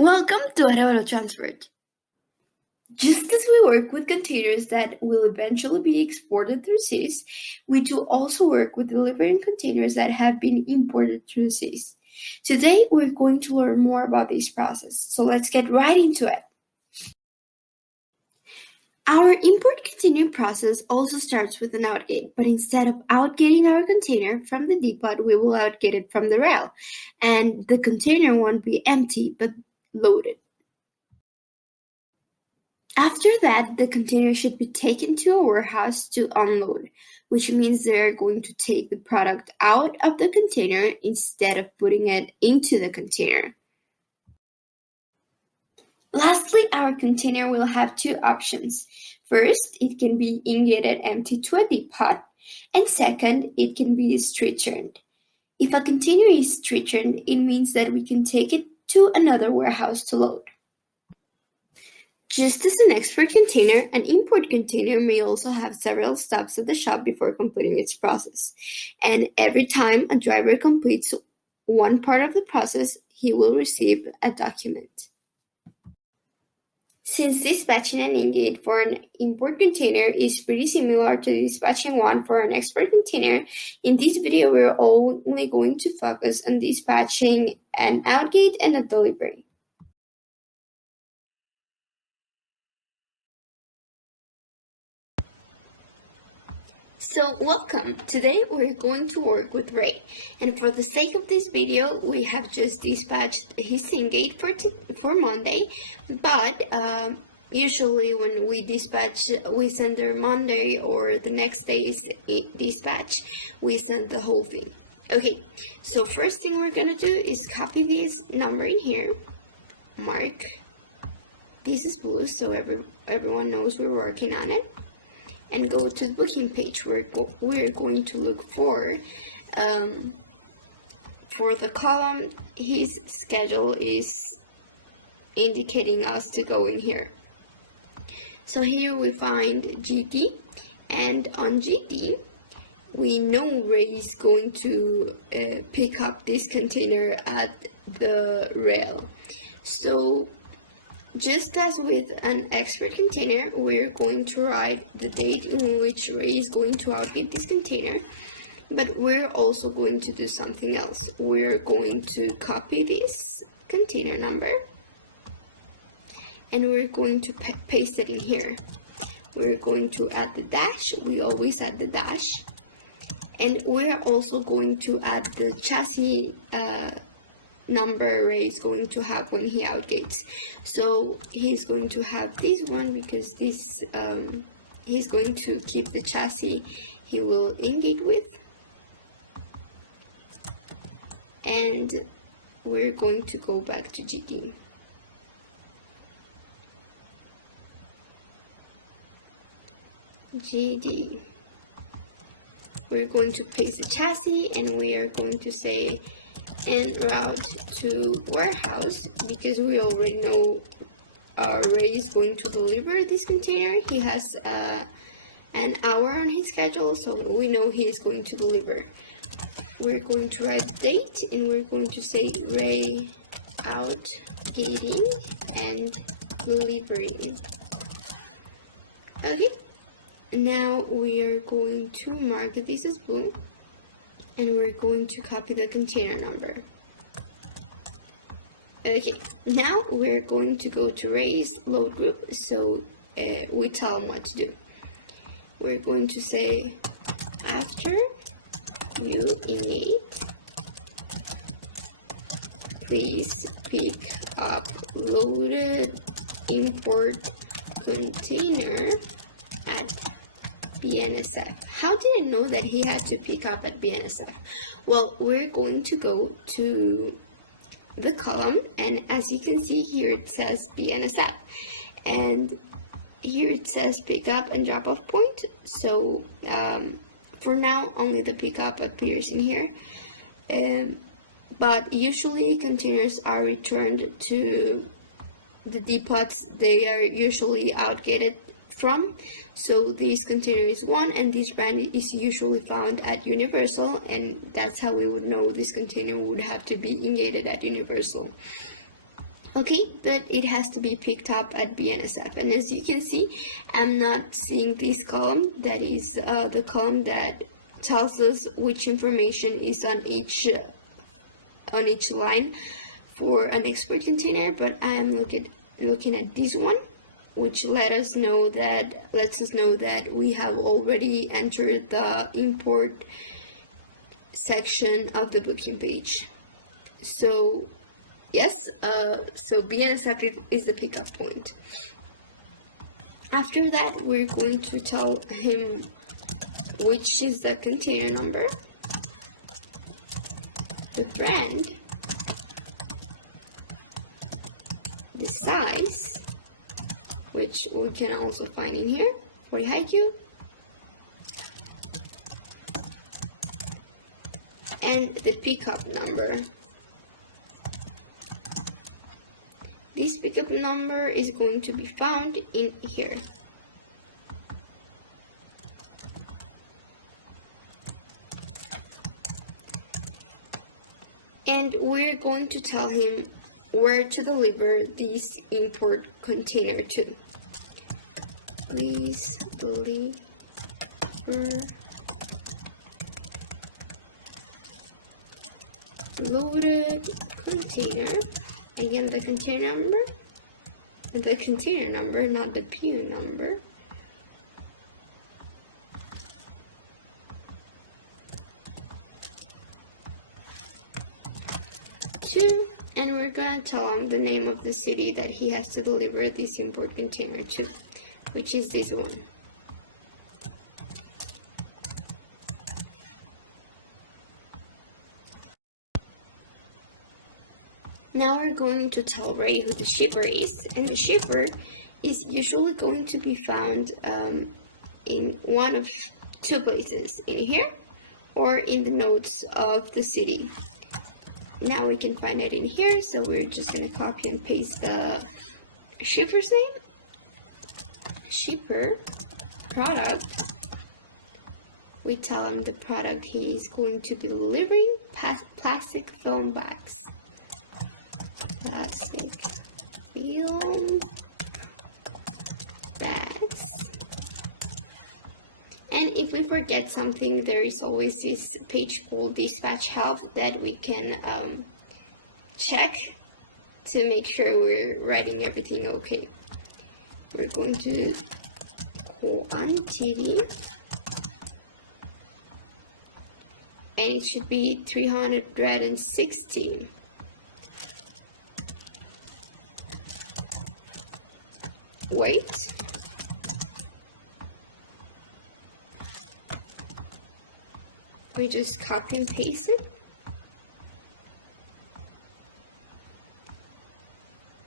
Welcome to Arevalo Transport. Just as we work with containers that will eventually be exported through seas, we do also work with delivering containers that have been imported through seas. Today, we're going to learn more about this process, so let's get right into it. Our import container process also starts with an outgate, but instead of outgating our container from the depot, we will outgate it from the rail, and the container won't be empty but loaded. After that, the container should be taken to a warehouse to unload, which means they're going to take the product out of the container instead of putting it into the container. Lastly, our container will have two options. First, it can be ingated empty to a depot, and second, it can be street-turned. If a container is street-turned, it means that we can take it to another warehouse to load. Just as an export container, an import container may also have several stops at the shop before completing its process. And every time a driver completes one part of the process, he will receive a document. Since dispatching an ingate for an import container is pretty similar to dispatching one for an export container, in this video we're only going to focus on dispatching an outgate and a delivery. So welcome! Today we're going to work with Ray, and for the sake of this video we have just dispatched his ingate for Monday, but usually when we dispatch we send their Monday or the next day's dispatch, we send the whole thing. Okay, so first thing we're gonna do is copy this number in here, mark this is blue so everyone knows we're working on it, and go to the booking page where we're going to look for the column his schedule is indicating us to go in here. So here we find GD, and on GD we know Ray is going to pick up this container at the rail. So just as with an export container, we're going to write the date in which Ray is going to outgate this container, but we're also going to do something else. We're going to copy this container number and we're going to paste it in here. We're going to add the dash, we always add the dash, and we're also going to add the chassis number Ray is going to have when he outgates. So he's going to have this one because this he's going to keep the chassis he will ingate with, and we're going to go back to GD. We're going to paste the chassis and we are going to say en route to warehouse because we already know Ray is going to deliver this container. He has an hour on his schedule, so we know he is going to deliver. We're going to write the date and we're going to say Ray out gating and delivering. Okay, now we are going to mark this as blue and we're going to copy the container number. Okay, now we're going to go to Ray's load group, so we tell him what to do. We're going to say, after you ingate, please pick up loaded import container at BNSF. How did I know that he had to pick up at BNSF? Well, we're going to go to the column, and as you can see here it says BNSF, and here it says pick up and drop off point. So for now only the pickup appears in here, but usually containers are returned to the depots they are usually outgated from. So this container is one, and this brand is usually found at Universal, and that's how we would know this container would have to be ingated at Universal. Okay, but it has to be picked up at BNSF. And as you can see, I'm not seeing this column. That is the column that tells us which information is on each line for an export container. But I am looking at this one, which lets us know that we have already entered the import section of the booking page. So yes, so BNSF is the pickup point. After that, we're going to tell him which is the container number, the brand, the size, which we can also find in here for the HiQ, and the pickup number. This pickup number is going to be found in here. And we're going to tell him where to deliver this import container to. Please deliver loaded container. Again, the container number, not the PO number. And we're gonna tell him the name of the city that he has to deliver this import container to, which is this one. Now we're going to tell Ray who the shipper is, and the shipper is usually going to be found in one of two places, in here or in the notes of the city. Now we can find it in here, so we're just going to copy and paste the shipper's name. Shipper, product. We tell him the product he is going to be delivering, plastic film bags. Plastic film bags. And if we forget something, there is always this page called Dispatch Help that we can check to make sure we're writing everything okay. We're going to quantity, and it should be 316. Weight. We just copy and paste it.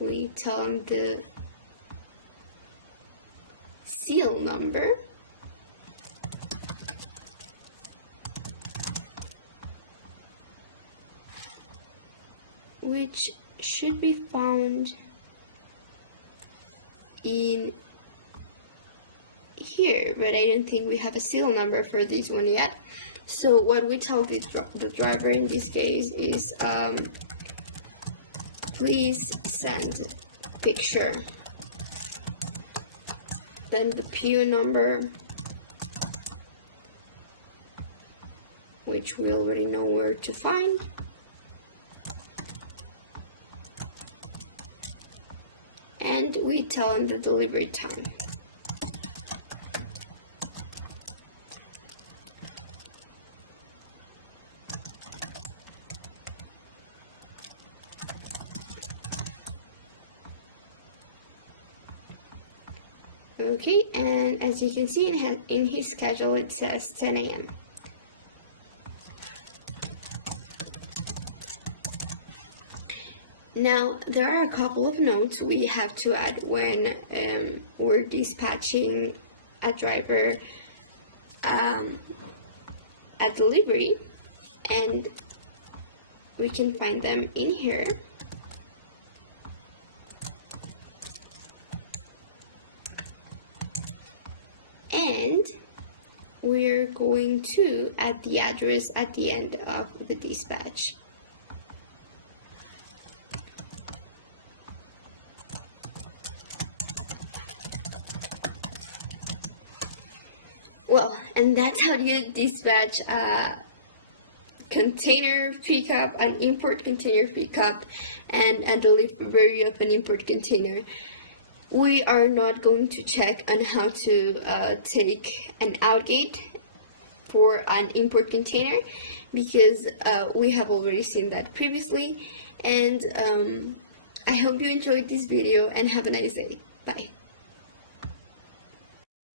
We tell them the seal number. Which should be found in here, but I don't think we have a seal number for this one yet. So what we tell the driver in this case is, please send picture. Then the PO number, which we already know where to find. And we tell them the delivery time. Okay, and as you can see in his schedule it says 10 a.m. Now, there are a couple of notes we have to add when we're dispatching a driver at delivery, and we can find them in here. And we're going to add the address at the end of the dispatch. Well, and that's how you dispatch a container pickup, an import container pickup, and a delivery of an import container. We are not going to check on how to take an outgate for an import container because we have already seen that previously. And I hope you enjoyed this video and have a nice day. Bye.